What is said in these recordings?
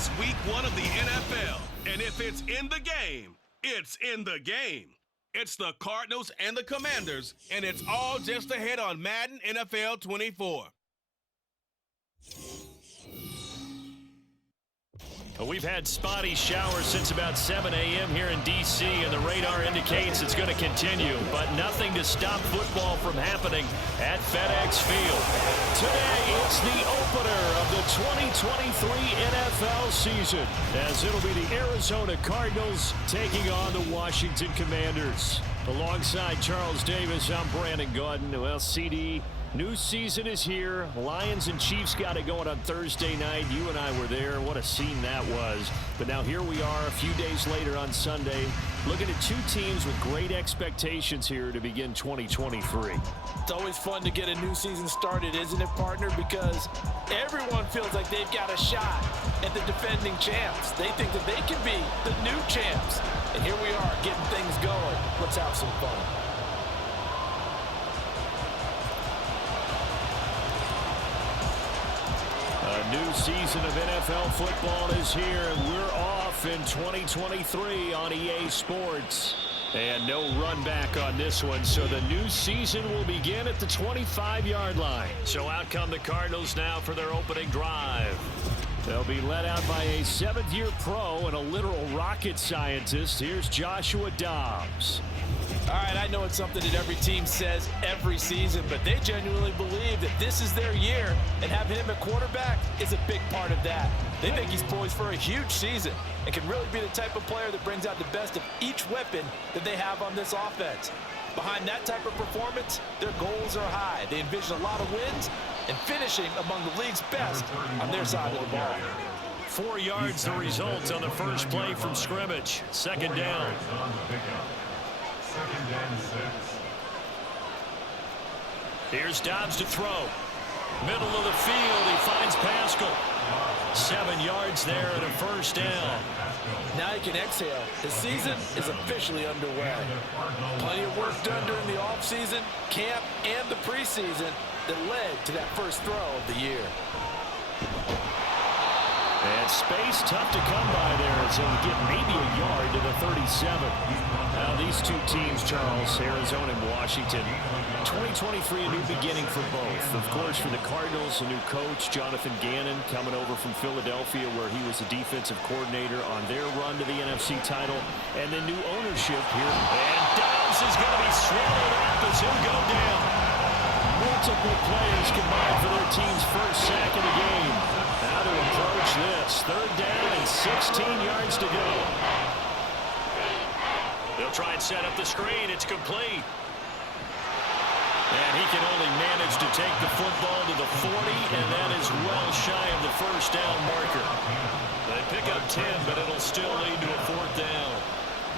It's week 1 of the NFL, and if it's in the game, it's in the game. It's the Cardinals and the Commanders, and it's all just ahead on Madden NFL 24. We've had spotty showers since about 7 a.m. here in D.C., and the radar indicates it's going to continue, but nothing to stop football from happening at FedEx Field. Today, it's the opener of the 2023 NFL season, as it'll be the Arizona Cardinals taking on the Washington Commanders. Alongside Charles Davis, I'm Brandon Gaudin. Well, CD, new season is here. Lions and Chiefs got it going on Thursday night. You and I were there. What a scene that was. But now here we are a few days later on Sunday, looking at two teams with great expectations here to begin 2023. It's always fun to get a new season started, isn't it, partner? Because everyone feels like they've got a shot at the defending champs. They think that they can be the new champs. And here we are getting things going. Let's have some fun. A new season of NFL football is here, and we're off in 2023 on EA Sports. And no run back on this one, so the new season will begin at the 25-yard line. So out come the Cardinals now for their opening drive. They'll be led out by a 7th-year pro and a literal rocket scientist. Here's Joshua Dobbs. All right, I know it's something that every team says every season, but they genuinely believe that this is their year, and having him at quarterback is a big part of that. They think he's poised for a huge season and can really be the type of player that brings out the best of each weapon that they have on this offense. Behind that type of performance, their goals are high. They envision a lot of wins and finishing among the league's best on their side of the ball. 4 yards the result on the first play from scrimmage. Second down. Here's Dobbs to throw. Middle of the field, he finds Pascal. 7 yards there and a first down. Now you can exhale. The season is officially underway. Plenty of work done during the offseason, camp, and the preseason that led to that first throw of the year. And space tough to come by there as he'll get maybe a yard to the 37. Now these two teams, Charles, Arizona and Washington, 2023 a new beginning for both. Of course, for the Cardinals, a new coach, Jonathan Gannon, coming over from Philadelphia where he was the defensive coordinator on their run to the NFC title. And then new ownership here. And Dobbs is going to be swallowed up as he'll go down. Multiple players combined for their team's first sack of the game. How to approach this. 3rd down and 16 yards to go. They'll try and set up the screen. It's complete. And he can only manage to take the football to the 40, and that is well shy of the first down marker. They pick up 10, but it'll still lead to a 4th down.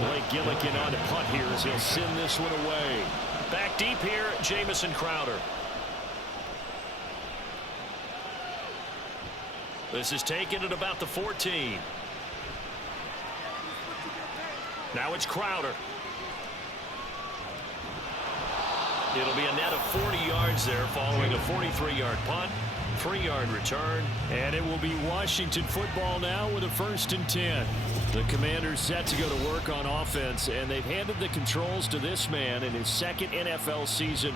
Blake Gillikin on to punt here as he'll send this one away. Back deep here, Jamison Crowder. This is taken at about the 14. Now it's Crowder. It'll be a net of 40 yards there following a 43-yard punt, 3-yard return, and it will be Washington football now with a 1st and 10. The Commanders set to go to work on offense, and they've handed the controls to this man in his 2nd NFL season,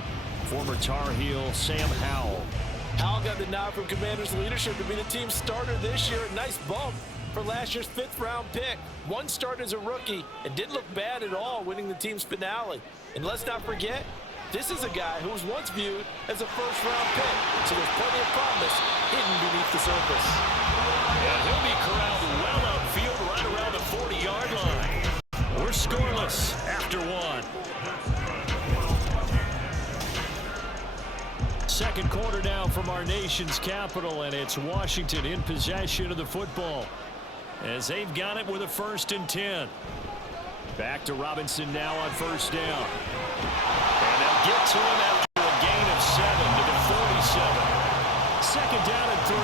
former Tar Heel Sam Howell. Howell got the nod from Commanders leadership to be the team's starter this year. A nice bump for last year's 5th-round pick. One start as a rookie and didn't look bad at all, winning the team's finale. And let's not forget, this is a guy who was once viewed as a 1st-round pick, so there's plenty of promise hidden beneath the surface. And he'll be corralled well upfield right around the 40-yard line. We're scoreless after 1. Second quarter now from our nation's capital, and it's Washington in possession of the football as they've got it with a 1st and 10. Back to Robinson now on 1st down. And they'll get to him after a gain of 7 to the 47. 2nd down and 3.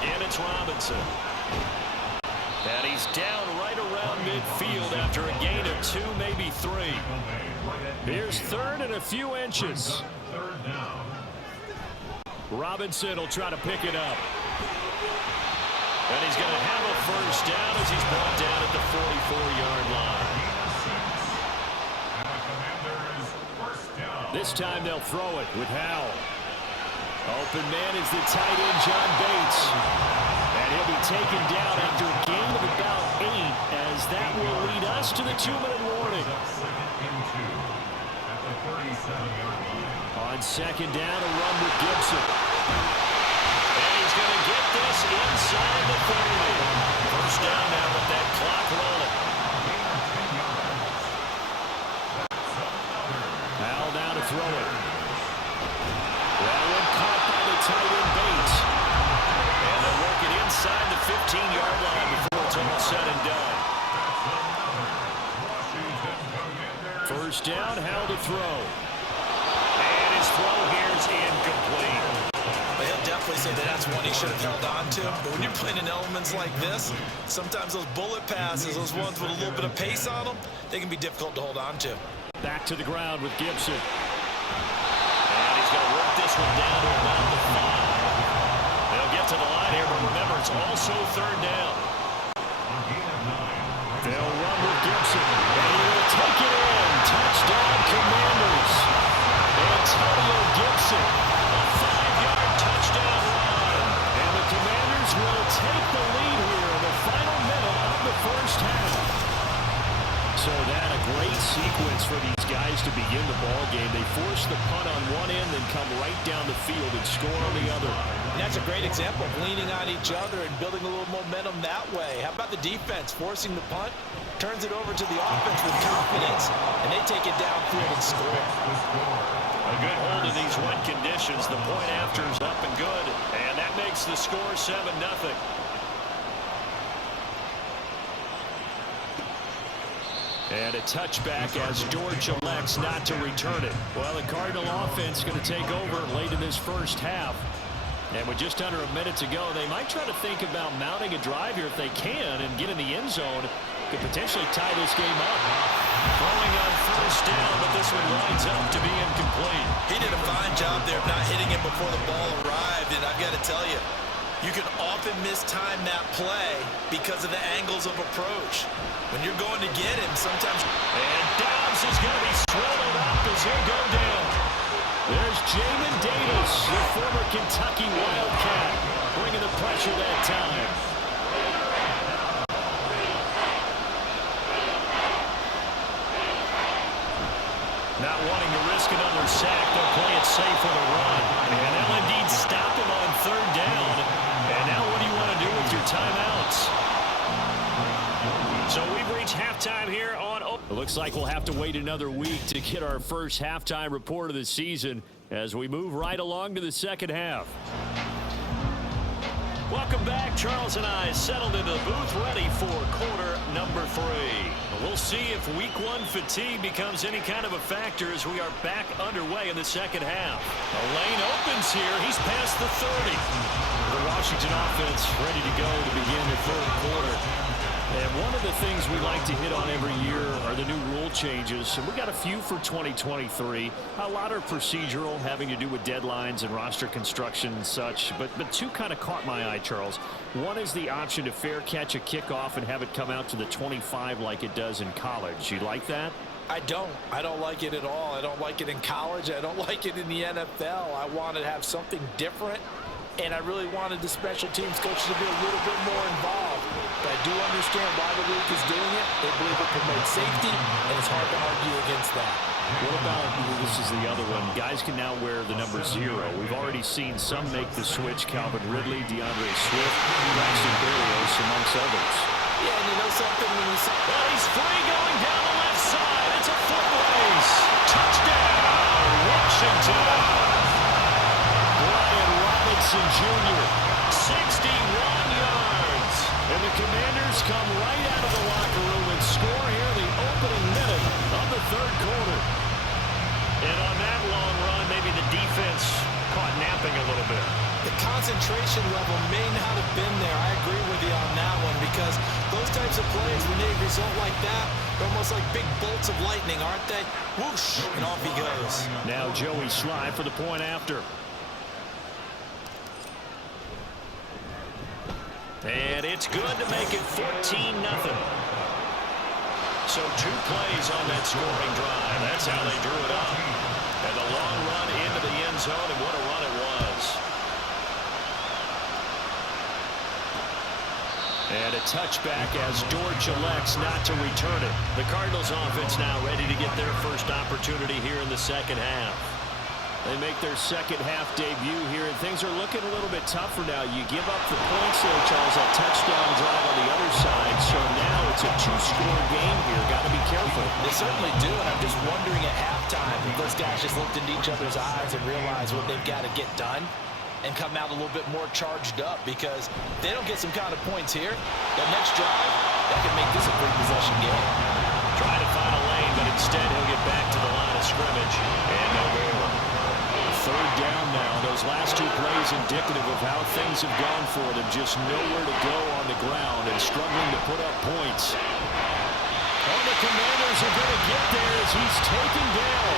Again, it's Robinson. And he's down right around midfield after a gain of 2, maybe 3. Here's 3rd and a few inches. Robinson will try to pick it up. And he's going to have a first down as he's brought down at the 44-yard line. This time they'll throw it with Howell. Open man is the tight end, John Bates. And he'll be taken down after a gain of about 8, as that will lead us to the 2-minute warning. On second down, a run with Gibson. And he's going to get this inside the 30. First down now with that clock rolling. Howell now to throw it. That one caught by the tight end Bates. And they'll work it inside the 15-yard line before it's all said and done. First down, Howell to throw. And his throw here is incomplete. But he'll definitely say that that's one he should have held on to. But when you're playing in elements like this, sometimes those bullet passes, those ones with a little bit of pace on them, they can be difficult to hold on to. Back to the ground with Gibson. And he's going to work this one down to about the 5. They'll get to the line here, but remember, it's also third down. They'll run with Gibson. And he will take it in. Touchdown, Commanders. Antonio Gibson. A 5-yard touchdown run. And the Commanders will take the lead here in the final minute of the first half. So that a great sequence for these guys to begin the ball game. They force the punt on one end, then come right down the field and score on the other. And that's a great example of leaning on each other and building a little momentum that way. How about the defense forcing the punt, turns it over to the offense with confidence, and they take it downfield and score. A good hold in these wet conditions. The point after is up and good, and that makes the score 7-0. And a touchback as George elects not to return it. Well, the Cardinal offense going to take over late in this first half. And with just under a minute to go, they might try to think about mounting a drive here if they can and get in the end zone. Could potentially tie this game up. Throwing on first down, but this one lines up to be incomplete. He did a fine job there of not hitting it before the ball arrived, and I've got to tell you, you can often mistime that play because of the angles of approach. When you're going to get him, sometimes... And Dobbs is going to be swallowed up as he'll go down. There's Jamin Davis, the former Kentucky Wildcat, bringing the pressure that time. Not wanting to risk another sack, they'll play it safe with a run. And they'll indeed stop him on third down. And now what do you want to do with your timeouts? So we've reached halftime here on... It looks like we'll have to wait another week to get our first halftime report of the season as we move right along to the second half. Welcome back. Charles and I settled into the booth ready for quarter number 3. We'll see if week 1 fatigue becomes any kind of a factor as we are back underway in the second half. A lane opens here. He's past the 30. The Washington offense ready to go to begin the third quarter. And one of the things we like to hit on every year are the new rule changes. And we got a few for 2023. A lot are procedural, having to do with deadlines and roster construction and such. But 2 kind of caught my eye, Charles. One is the option to fair catch a kickoff and have it come out to the 25 like it does in college. You like that? I don't like it at all. I don't like it in college. I don't like it in the NFL. I want to have something different. And I really wanted the special teams coaches to be a little bit more involved. But I do understand why the league is doing it. They believe it promotes safety, and it's hard to argue against that. What about, this is the other one, guys can now wear the number 0. We've already seen some make the switch, Calvin Ridley, DeAndre Swift, Braxton Berrios, amongst others. Yeah, and you know something when you say... Well, he's free going down the left side. It's a foot race. Touchdown, Washington. Jr. 61 yards. And the Commanders come right out of the locker room and score here in the opening minute of the third quarter. And on that long run, maybe the defense caught napping a little bit. The concentration level may not have been there. I agree with you on that one because those types of plays, when they result like that, they're almost like big bolts of lightning, aren't they? Whoosh, and off he goes. Now Joey Slye for the point after. And it's good to make it 14-0. So 2 plays on that scoring drive. That's how they drew it up. And the long run into the end zone, and what a run it was. And a touchback as Dortch elects not to return it. The Cardinals offense now ready to get their first opportunity here in the second half. They make their second half debut here, and things are looking a little bit tougher now. You give up the points there, Charles, that touchdown drive on the other side. So now it's a 2-score game here. Got to be careful. They certainly do, and I'm just wondering at halftime if those guys just looked into each other's eyes and realized what they've got to get done and come out a little bit more charged up, because if they don't get some kind of points here, that next drive, that could make this a 3-possession game. Trying to find a lane, but instead he'll get back to the line of scrimmage. And no more. Third down now. Those last 2 plays indicative of how things have gone for them. Just nowhere to go on the ground and struggling to put up points. Oh, the Commanders are going to get there as he's taken down.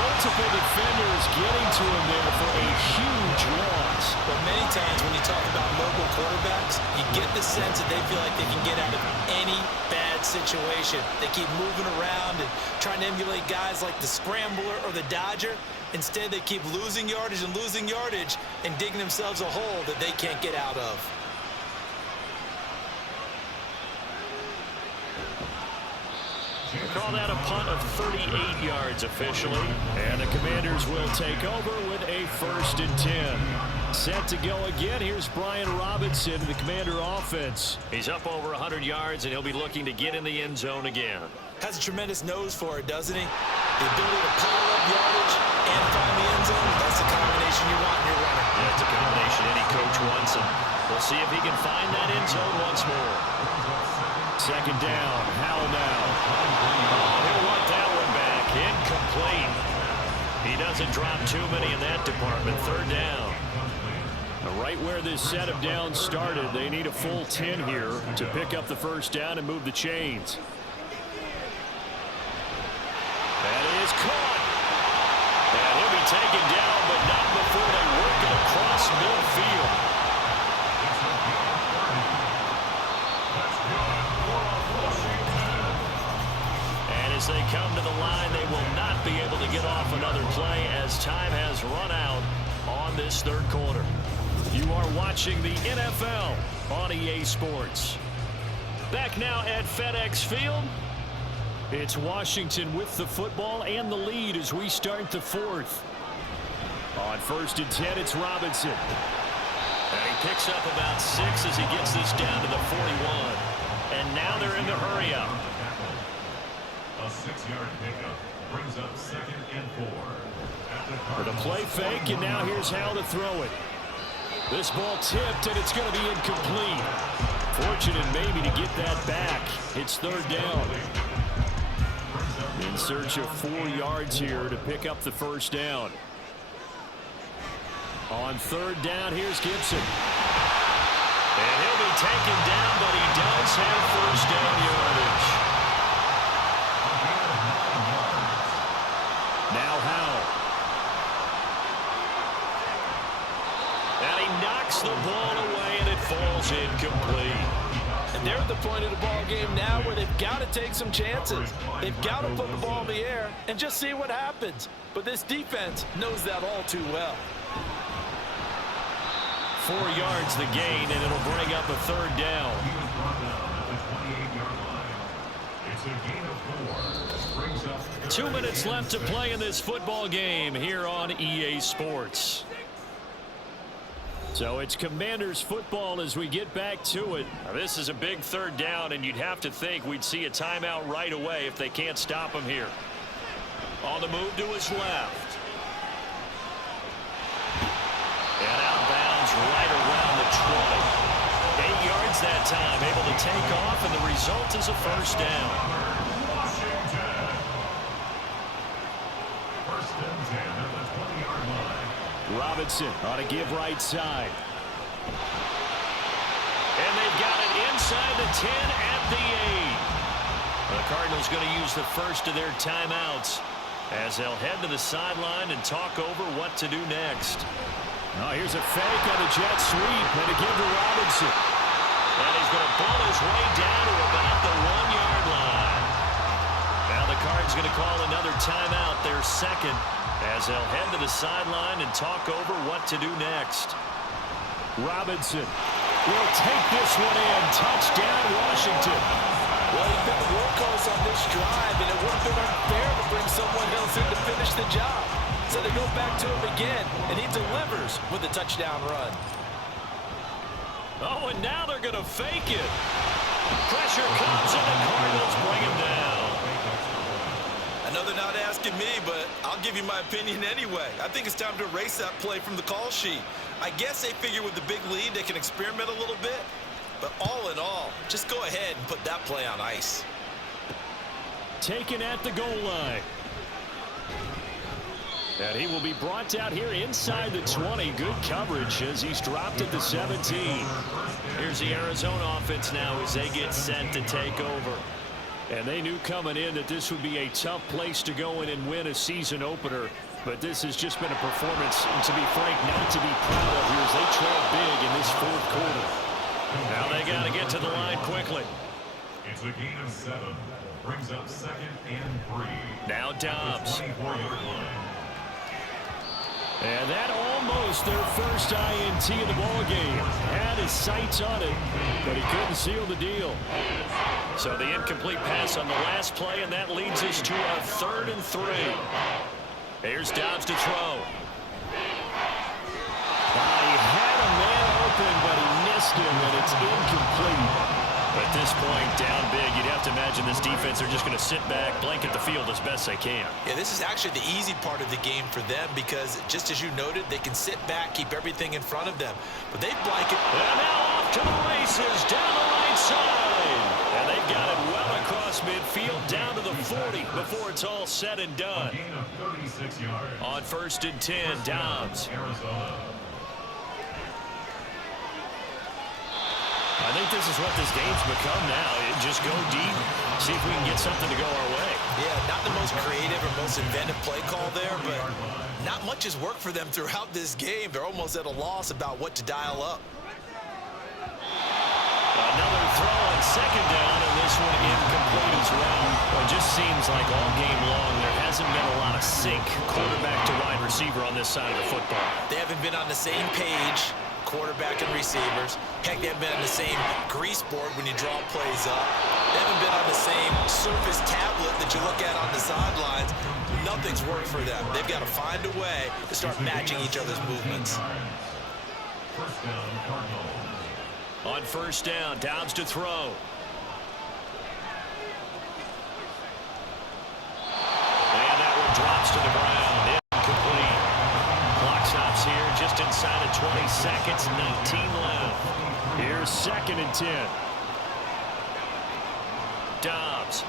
Multiple defenders getting to him there for a huge loss. But many times when you talk about mobile quarterbacks, you get the sense that they feel like they can get out of any bad situation. They keep moving around and trying to emulate guys like the Scrambler or the Dodger. Instead, they keep losing yardage and digging themselves a hole that they can't get out of. Call that a punt of 38 yards officially. And the Commanders will take over with a 1st and 10. Set to go again. Here's Brian Robinson, the Commander offense. He's up over 100 yards, and he'll be looking to get in the end zone again. Has a tremendous nose for it, doesn't he? The ability to pile up yardage and find the end zone, that's the combination you want in your runner. Yeah, it's a combination any coach wants, and we'll see if he can find that end zone once more. Second down, Howell now. Oh, he'll want that one back. Incomplete. He doesn't drop too many in that department. Third down. Right where this set of downs started, they need a full 10 here to pick up the first down and move the chains. That is caught. And he'll be taken down, but not before they work it across midfield. And as they come to the line, they will not be able to get off another play as time has run out on this third quarter. You are watching the NFL on EA Sports. Back now at FedEx Field. It's Washington with the football and the lead as we start the 4th. On 1st and 10, it's Robinson. And he picks up about 6 as he gets this down to the 41. And now they're in the hurry up. A 6-yard pickup brings up 2nd and 4. For the play fake, and now here's how to throw it. This ball tipped, and it's going to be incomplete. Fortunate maybe to get that back. It's 3rd down. In search of 4 yards here to pick up the first down. On 3rd down, here's Gibson. And he'll be taken down, but he does have first down yardage. Now Howell. And he knocks the ball away, and it falls incomplete. And they're at the point of the ball game now where they've got to take some chances. They've got to put the ball in the air and just see what happens. But this defense knows that all too well. 4 yards the gain, and it'll bring up a 3rd down. It's a gain of 4. Brings up 2 minutes left to play in this football game here on EA Sports. So it's Commanders football as we get back to it. Now, this is a big 3rd down, and you'd have to think we'd see a timeout right away if they can't stop him here. On the move to his left. And outbounds right around the 20. 8 yards that time, able to take off, and the result is a first down. Washington. 1st and 10 at the 20-yard line. Robinson on a give right side. And they've got it inside the 10 at the 8. The Cardinals going to use the first of their timeouts as they'll head to the sideline and talk over what to do next. Oh, here's a fake on the jet sweep and a give to Robinson. And he's going to pull his way down to about the 1-yard line. Now the Cards going to call another timeout, their second, as they'll head to the sideline and talk over what to do next. Robinson will take this one in. Touchdown, Washington. Well, he's been the workhorse on this drive, and it would have been unfair to bring someone else in to finish the job. So they go back to him again, and he delivers with a touchdown run. Oh, and now they're going to fake it. Pressure comes, and the Cardinals bring him down. I know they're not asking me, but I'll give you my opinion anyway. I think it's time to erase that play from the call sheet. I guess they figure with the big lead they can experiment a little bit. But all in all, just go ahead and put that play on ice. Taken at the goal line. And he will be brought down here inside the 20. Good coverage as he's dropped at the 17. Here's the Arizona offense now as they get set to take over. And they knew coming in that this would be a tough place to go in and win a season opener. But this has just been a performance, and to be frank, not to be proud of here as they trail big in this fourth quarter. Now they got to get to the line quickly. It's a gain of 7. Brings up 2nd and 3. Now Dobbs. 24-yard line. And that almost their first INT of the ballgame. Had his sights on it, but he couldn't seal the deal. So the incomplete pass on the last play, and that leads us to a 3rd and 3. Here's Dobbs to throw. He had a man open, but he missed him, and it's incomplete. At this point, down big, you'd have to imagine this defense are just going to sit back, blanket the field as best they can. Yeah, this is actually the easy part of the game for them because, just as you noted, they can sit back, keep everything in front of them. But they blanket. And now off to the races, down the right side. And they've got it well across midfield, down to the 40 before it's all said and done. A gain of 36 yards. On 1st and 10, Dobbs. Arizona. I think this is what this game's become now. Just go deep, see if we can get something to go our way. Yeah, not the most creative or most inventive play call there, but not much has worked for them throughout this game. They're almost at a loss about what to dial up. Another throw on 2nd down, and this one incomplete as well. Well, it just seems like all game long there hasn't been a lot of sync quarterback to wide receiver on this side of the football. They haven't been on the same page, quarterback and receivers. Heck, they haven't been on the same grease board when you draw plays up. They haven't been on the same Surface tablet that you look at on the sidelines. Nothing's worked for them. They've got to find a way to start matching each other's movements. First down, Cardinals. On 1st down, Dobbs to throw. And that one drops to the ground. Incomplete. Clock stops here just inside of 20 seconds, 19 left. Here's 2nd and 10. Dobbs.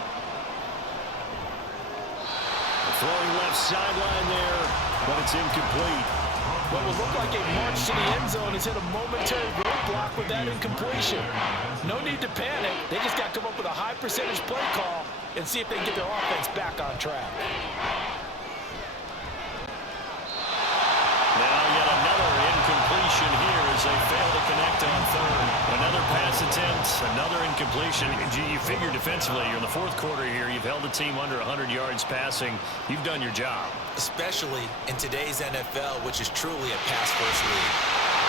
Throwing left sideline there, but it's incomplete. What will look like a march to the end zone has hit a momentary roadblock with that incompletion. No need to panic. They just got to come up with a high percentage play call and see if they can get their offense back on track. Now yet another incompletion here as they fail to connect on 3rd. Another pass attempt, another incompletion. You figure defensively, you're in the 4th quarter here. You've held the team under 100 yards passing. You've done your job. Especially in today's NFL, which is truly a pass-first league.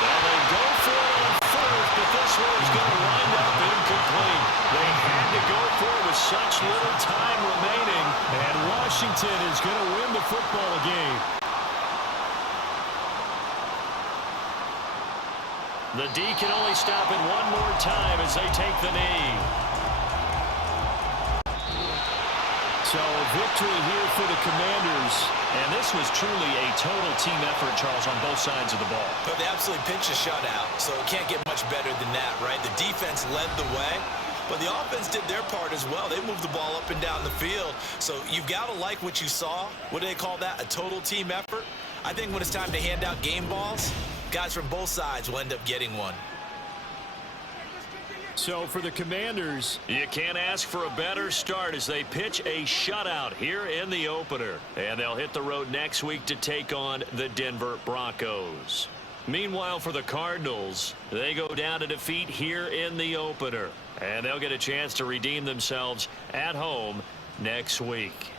Well, they go for it on 4th, but this one is going to wind up incomplete. They had to go for it with such little time remaining. And Washington is going to win the football game. The D can only stop it one more time as they take the knee. So a victory here for the Commanders. And this was truly a total team effort, Charles, on both sides of the ball. But they absolutely pinched a shutout, so it can't get much better than that, right? The defense led the way, but the offense did their part as well. They moved the ball up and down the field. So you've got to like what you saw. What do they call that? A total team effort? I think when it's time to hand out game balls, guys from both sides will end up getting one. So for the Commanders, you can't ask for a better start as they pitch a shutout here in the opener. And they'll hit the road next week to take on the Denver Broncos. Meanwhile, for the Cardinals, they go down to defeat here in the opener. And they'll get a chance to redeem themselves at home next week.